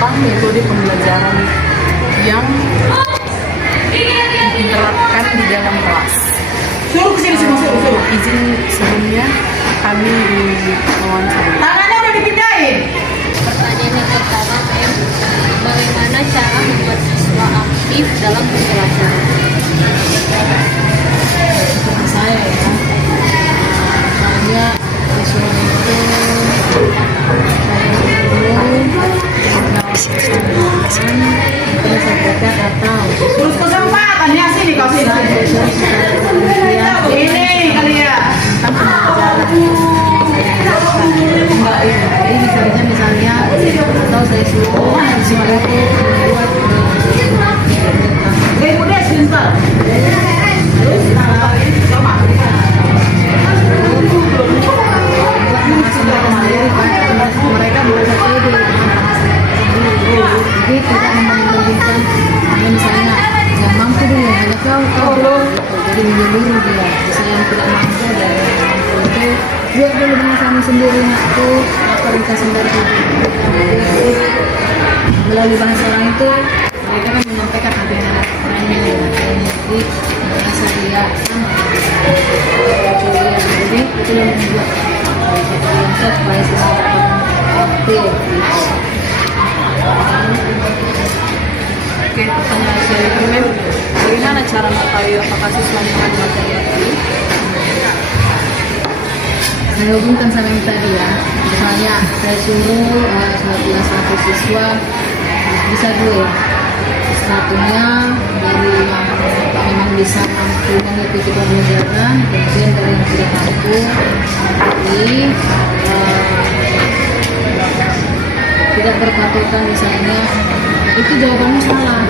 tentang metode pembelajaran yang diterapkan di dalam kelas. Suruh kesini semua, suruh. Izin sebelumnya kami diwawancara. Tangannya udah dipindahin. Pertanyaan yang pertama, bagaimana cara membuat siswa aktif dalam pembelajaran? Untuk saya ya, soalnya siswa itu terus mereka atau Terus kesempatannya sini kau sini. Ini kali ya. Jadi misalnya atau saya suruh siswa itu membuat Udah sebentar. mereka merasa pede jadi tidak membandingkan hanya misalnya yang mampu dulu hanya kau jadi menyeluruh dia misalnya yang tidak mampu dan yang mampu itu buat dulu dengan kami sendiri aku kita sendiri melalui bahasa orang itu mereka kan menyampaikan apa yang lainnya jadi merasa dia sama jadi itu yang membuat konsep supaya siswa aktif. Oke, pertanyaan selanjutnya, bagaimana cara mengetahui apakah siswa memahami materi ini? Saya hubungkan sama yang tadi ya, misalnya saya suruh satu siswa bisa dua ya. Satunya dari yang memang bisa mampu mengikuti pembelajaran, kemudian dari yang tidak mampu tapi tidak berpatokan misalnya itu jawabannya salah,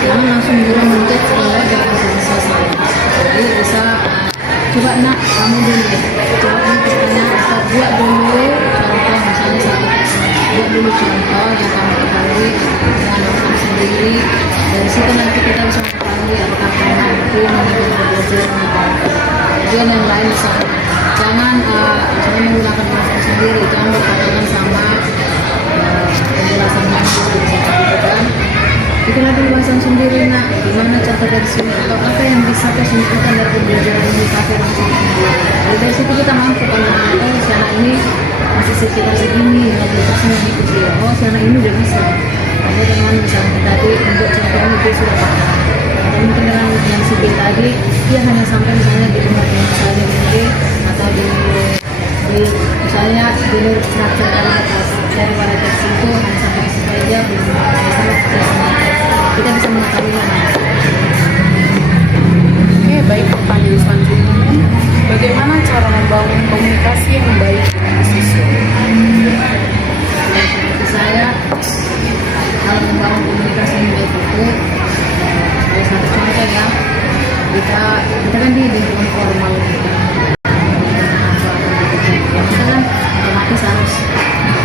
jangan langsung guru mencet sekolah jangan selesai. Jadi bisa coba nak kamu dulu, coba ini pertanyaan buat dulu contoh misalnya buat dulu contoh yang kamu ketahui dengan kamu sendiri. Dari situ nanti kita bisa mengetahui apakah kamu mampu mengikuti pembelajaran. Tujuan yang lain misalnya jangan menggunakan bahasa sendiri, jangan berpatokan sama penjelasan guru gitu kan. Itulah dulu bahasan sendiri nak, gimana contoh dari sini atau apa yang bisa kita simpulkan dari pembelajaran ini pakai langsung. Jadi dari situ kita mampu kalau si anak ini masih sekitar segini 50% yang ikut dia, si anak ini udah bisa. Kalau dengan misalnya tadi untuk contohnya dia sudah paham. Atau mungkin dengan yang si B tadi dia hanya sampai misalnya di rumah misalnya ini atau di misalnya di struktur atas daripada teks itu hanya sampai di situ aja belum masalah kita bisa mengetahui mana. Oke, baik, pertanyaan selanjutnya, bagaimana cara membangun komunikasi yang baik dengan siswa? Seperti saya, kalau membangun komunikasi yang baik itu ada satu contoh ya, kita kan di lingkungan formal kita kan otomatis harus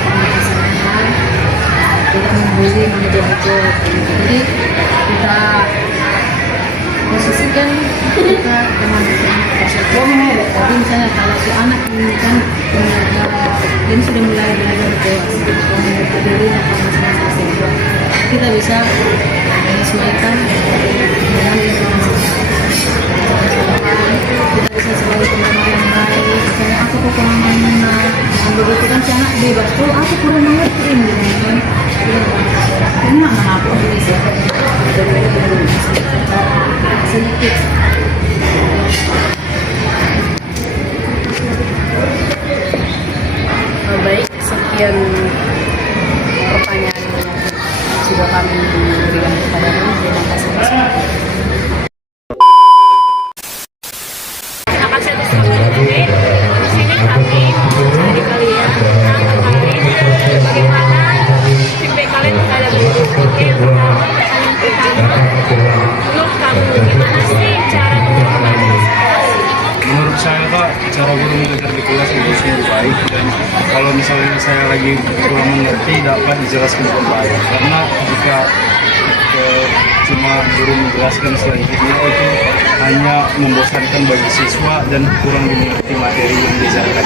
komunikasinya tidak membuli menjadi jadi kita posisikan kita dengan tersebut. Jadi misalnya kalau si anak ini kan ini sudah mulai belajar ke diri atau masing-masing, kita bisa menyesuaikan dengan lingkungan kita bisa sebagai pendengar yang baik. Misalnya aku kekurangan mana yang begitu kan si anak bebas tuh aku kurang mengerti ini kan ini mana aku bisa sedikit. Baik, sekian pertanyaan yang sudah kami berikan kepada kami. Terima kasih. Di sini kami dari kalian terkait bagaimana feedback kalian terhadap guru. Oke, yang pertama pertanyaan pertama, menurut kamu gimana sih cara guru berpartisipasi? Menurut saya Kak, cara guru mengajar di kelas itu sungguh baik, dan kalau misalnya saya lagi kurang mengerti dapat dijelaskan dengan baik, karena jika cuma guru menjelaskan selanjutnya itu hanya membosankan bagi siswa dan kurang dimengerti materi yang diajarkan.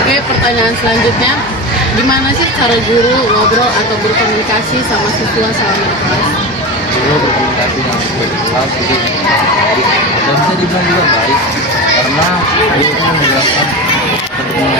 Oke, pertanyaan selanjutnya, gimana sih cara guru ngobrol atau berkomunikasi sama siswa selama di kelas? Guru berkomunikasi dengan baik di kelas itu baik dan bisa dibilang juga baik karena guru itu menjelaskan pentingnya